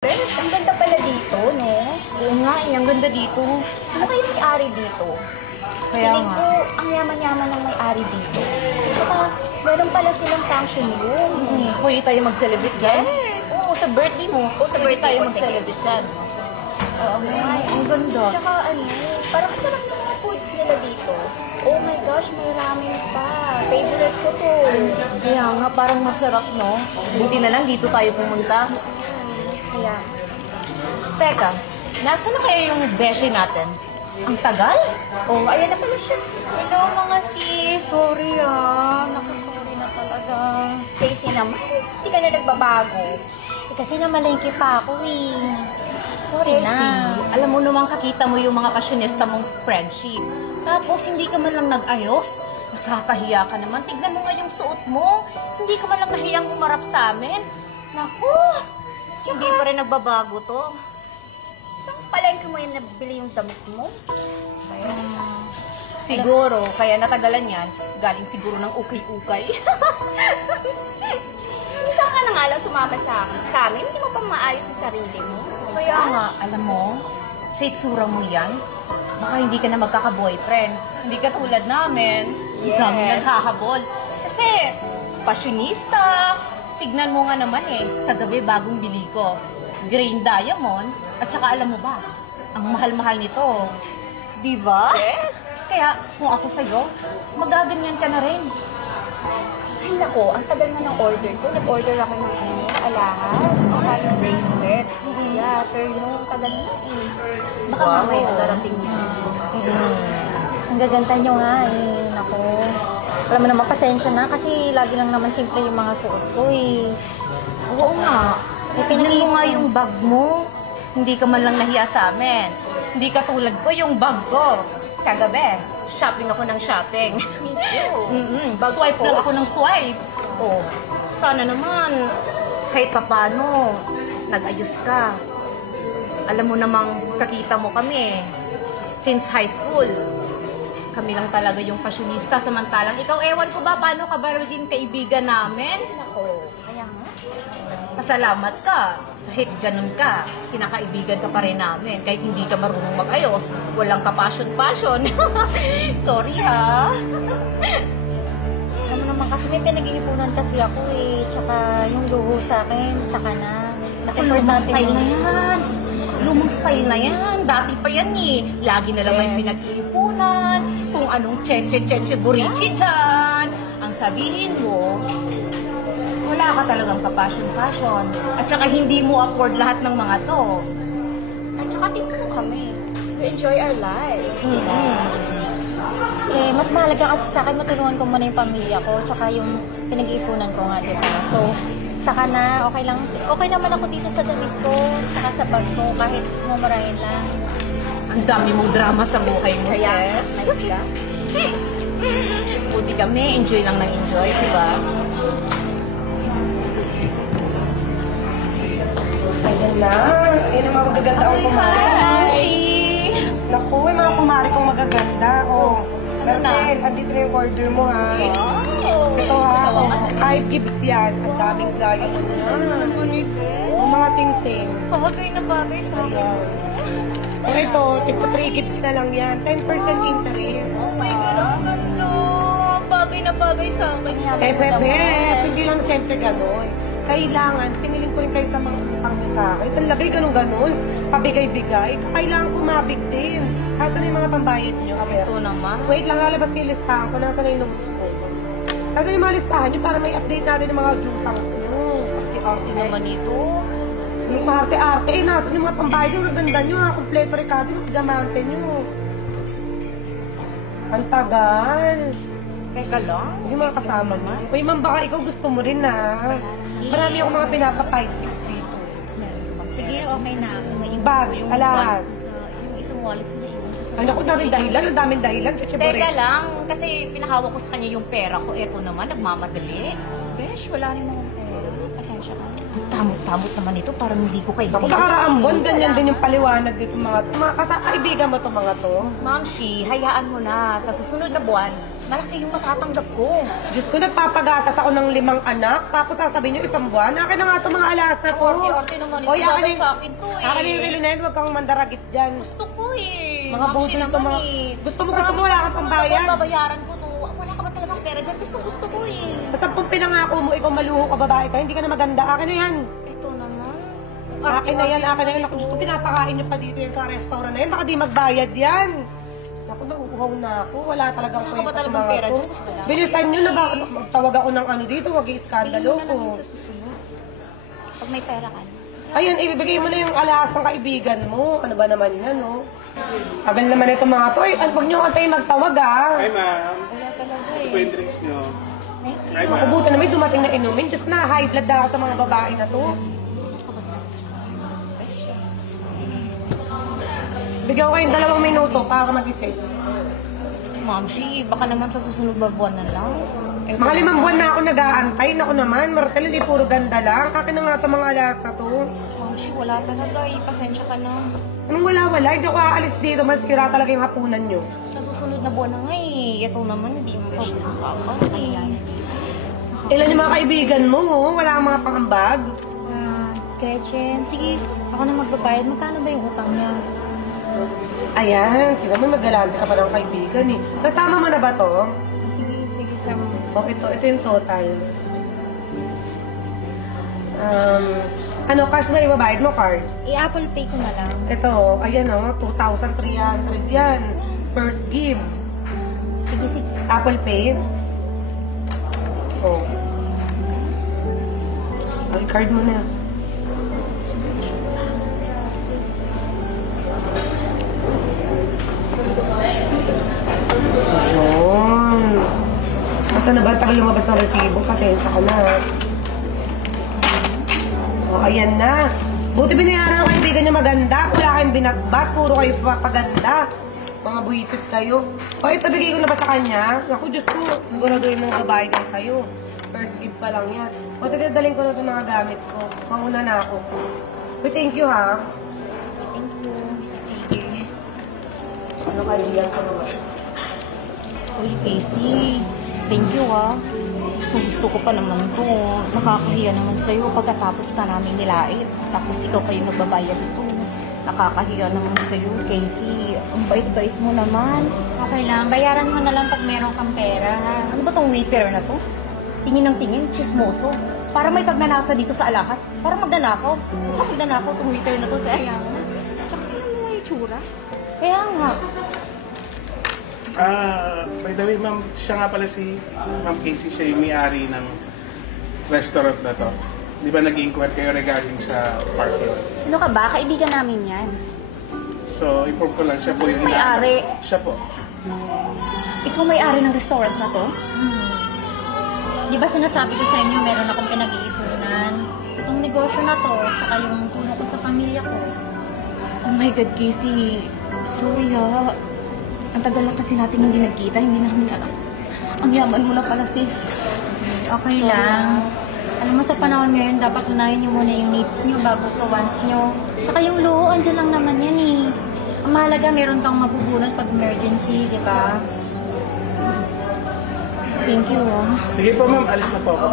Friends, ang ganda pala dito, no? Oo nga, ang ganda dito. Sino kayo may-ari dito? Kaya Feeling nga. ko, ang yaman-yaman ng may-ari dito. Tsaka, meron pala silang function room. Pwede tayo mag-celebrate dyan? Yes! Oo, sa birthday mo. Sa Pwede birthday tayo ko, mag-celebrate dyan. Oo, Ay, ang ganda. Tsaka parang sarap ng mga foods nila dito. Oh my gosh, may ramen pa. Favorite ko to. Kaya nga, parang masarap, no? Buti na lang dito tayo pumunta. Kaya, Teka, nasa na kaya yung beshi natin? Ang tagal? oh, ayan na pala siya. Hello, mga sis. Sorry, Naku, sorry na talaga. Casey naman, hindi ka na nagbabago. Kasi namalengke pa ako eh. Sorry Kasi, na. alam mo naman kakita mo yung mga pasyonista mong friendship. Tapos, hindi ka man lang nag-ayos. Nakakahiya ka naman. Tignan mo nga yung suot mo. Hindi ka man lang nahiyang umarap sa amin. Naku! Hindi pa rin nagbabago to. Saan palengke mo yung nabili yung damit mo? Siguro, kaya natagalan yan, galing siguro ng ukay-ukay. Minsan ka na nga lang sumama sa amin, hindi mo pa maayos yung sarili mo. Kaya nga, alam mo, sa itsura mo yan, baka hindi ka na magkaka-boyfriend. Hindi ka tulad namin. Yes. Dami naghahabol. Kasi, pasyonista. Tignan mo nga naman kagabi bagong bili ko. Green diamond. At saka alam mo ba, ang mahal-mahal nito. Di ba? Yes. Kaya, kung ako sa'yo, magaganyan ka na rin. Ay nako, ang tagal na ng order ko. Nag-order ako ng alahas, tsaka yung bracelet. Yeah, turno, ang tagal na eh. Baka Wow. mamaya darating niya. Ang gaganda nyo nga eh. Naku. Alam mo naman, pasensya na kasi lagi lang naman simple yung mga suot ko eh. Oo nga. Tingnan mo nga yung bag mo. Hindi ka man lang nahiya sa amin. Hindi ka tulad ko yung bag ko. Kagabi, shopping ako ng shopping. Me too. Bag Swipe ko. lang ako ng swipe. Oh, sana naman, kahit papano, nag-ayos ka. Alam mo namang kakita mo kami. Since high school, kami lang talaga yung pasyonista. Samantalang ikaw, ewan ko ba, paano ka ba rin kaibigan namin? Nako, kaya nga. Pasalamat ka. Kahit ganun ka, kinakaibigan ka pa rin namin. Kahit hindi ka marunong mag-ayos, walang ka-passion-passion. Sorry ha. Alam mo naman kasi may pinag-iipunan kasi ako eh. Tsaka yung luho sa akin, saka na. Kasi Lumang importante style na yun. yan. Lumang style na yan. Dati pa yan Lagi na lang may Yes. pinag-iipunan. Kung anong cheche-cheche burichi dyan. Ang sabihin mo, wala ka talagang ka-passion-passion. At saka hindi mo afford lahat ng mga to. At saka tingnan mo kami. We enjoy our life. Eh, mas mahalaga kasi sa akin matulungan ko muna yung pamilya ko. Tsaka yung pinag-iipunan ko nga, diba? So, saka na, okay lang. Okay naman ako dito sa damit ko. Saka sa bag ko, kahit mumurahin lang. Ang dami mong drama sa buhay mo, Kaya, sis. ayun ka. Buti kami, enjoy lang ng enjoy, diba? Ayan na. Ayan ang mga magaganda ang kumari. Hi! Naku, yung mga kumari kong magaganda. Oh, Ano na? Bertel, andito na yung order mo ha. Wow! Ito ha. Sa Oh, wakas, 5 gifts yan. Ang daming diamond na. Yung mga sing-sing. bagay na bagay sa Ayan. Kung ito, tipo 3 gifts na lang yan. 10% interest. Oh my God, ang ganda! Bagay na bagay sa akin. Eh, Pepe, hindi lang siyempre ganun. Kailangan, singilin ko rin kayo sa mga utang niyo sa akin. Talagay ganun-ganun. Pabigay-bigay. Kailangan kumabig din. Nasaan na yung mga pambayad niyo? Ito naman. Wait lang, lalabas kayo listahan ko. Nasaan na yung notes ko? Nasaan yung mga listahan niyo para may update natin yung mga jutangs niyo? Arte naman ito. Yung arte-arte, nasaan yung mga pambayad niyo? Ang ganda niyo ha. Kompleto rekado yung diamante niyo. Ang tagal. Teka lang. Yung mga kasama mo. Uy, ma'am, baka ikaw gusto mo rin na. Marami akong mga pinapa-5-6 dito. Sige, okay na. May Bag, alahas. yung isang wallet na yun. Ay, naku, daming dahilan. Ang daming dahilan. Teka lang, kasi pinahawak ko sa kanya yung pera ko. Eto naman, nagmamadali. Besh, wala rin mga pera. Pasensya ka. Ang tamot-tamot naman ito, parang hindi ko kaibigan. Ako nakaraang buwan, ganyan din yung paliwanag dito mga to. Mga kaibigan mo to mga to. Ma'am Shi, hayaan mo na. Sa susunod na buwan, malaki yung matatanggap ko. Diyos ko, nagpapagatas ako ng 5 anak, tapos sasabihin niyo 1 buwan. Akin na nga itong mga alas na to. Arte naman, ito Hoy, bagay sa akin to eh. Akin na yung relo na yun, huwag kang mandaragit dyan. Gusto ko eh. Mga Ma'am, buti siya ito, naman mga... eh. Gusto mo, wala kang pambayad. Babayaran ko to. Wala ka ba talagang pera dyan? Gusto ko eh. Basta kung pinangako mo, ikaw maluho ka, babae ka, hindi ka na maganda. Akin na yan. Ito naman. Akin na yan, akin na yan. Ako, gusto pinapakain niyo pa dito yan sa restaurant na yan. Baka di magbayad yan. Ako, nauuhaw na ako. Wala talagang Wala ka ba kwenta sa talagang mga pera to. dyan? Gusto ko. Bilisan nyo na ba? Tawag ako ng ano dito, wag iskandalo ko. Pag may pera ka na. Ayun, ibibigay mo na yung alahas ng kaibigan mo. Ano ba naman yan, no? Tagal naman ito mga to. Ay, wag nyo antayin magtawag, ah. Hi, ma'am. Wala talaga Ito po yung drinks nyo. Thank you. Hi, Ako, ma'am. buti na may dumating na inumin. Diyos na, high blood na ako sa mga babae na to. Bigyan ko kayong 2 minuto para mag-isip. Ma'am, baka naman sa susunod na buwan na lang. Eh, Mga 5 buwan na ako nag-aantay. Naku naman, Martel, hindi puro ganda lang. Akin na nga ito mga alas na to. Ma'am, wala talaga eh. Pasensya ka na. Anong wala-wala? Hindi ako aalis dito. Masira talaga yung hapunan nyo. Sa susunod na buwan na nga eh. Ito naman, hindi mo pa usapan eh. Ilan yung mga kaibigan mo? Oh? Wala kang mga pangambag? Gretchen, sige, ako na magbabayad. Magkano ba yung utang niya? Ayan, tingnan mo, magalante ka pa ng kaibigan eh. Kasama mo na ba to? Sige, sir. O, ito yung total. Ano, cash ba ibabayad mo, card? I-Apple Pay ko na lang. Ito, ayan o, 2,300 yan. First gift. Sige. Apple Pay. Oh. Ay, card mo na. Ayun. Asa na ba? Tagal lumabas ng resibo. Pasensya ka na. O, ayan na. Buti binayaran ng kaibigan niya maganda. Wala kayong binagbat. Puro kayo papaganda. Mga buwisit kayo. O, ito bigay ko na ba sa kanya? Ako, Diyos ko. Siguraduhin mong babae din sa'yo. First gift pa lang yan. O, daling ko na itong mga gamit ko. Mauna na ako. But thank you, ha? Thank you. Sige. Ano kayo yan sa mga? Uy, Casey. Thank you ah. Gusto ko pa naman to. Nakakahiya naman sa'yo pagkatapos ka namin nilait. Tapos ikaw pa yung nagbabayad ito. Nakakahiya naman sa'yo, Casey. Ang bait-bait mo naman. Okay lang, bayaran mo na lang pag meron kang pera, ha? Ano ba tong waiter na to? Tingin ng tingin, chismoso. Para may pagnanasa dito sa alahas. Para magnanakaw. Mukhang magnanakaw tong waiter na to, sis. Kaya nga. Tsaka yung may itsura. Kaya nga. By the way, ma'am, siya nga pala si Ma'am Casey, siya yung may-ari ng restaurant na to. Di ba nag-inquire kayo regarding sa parking? Ano ka ba? Kaibigan namin yan. So, inform ko lang, siya po yung May-ari. Siya po. Ikaw may-ari ng restaurant na to? Di ba sinasabi ko sa inyo, meron akong pinag-iipunan? Itong negosyo na to, saka yung tulong ko sa pamilya ko. Oh my God, Casey. Sorry ha. Ang tagal lang kasi natin hindi nagkita, hindi namin alam. Ang yaman mo na pala, sis. Okay lang. Alam mo, sa panahon ngayon, dapat unahin nyo muna yung needs nyo bago sa wants nyo. Tsaka yung luho, andyan lang naman yan eh. Ang mahalaga, meron kang mabubunot pag emergency, di ba? Thank you ah. Sige po, ma'am, alis na po ako.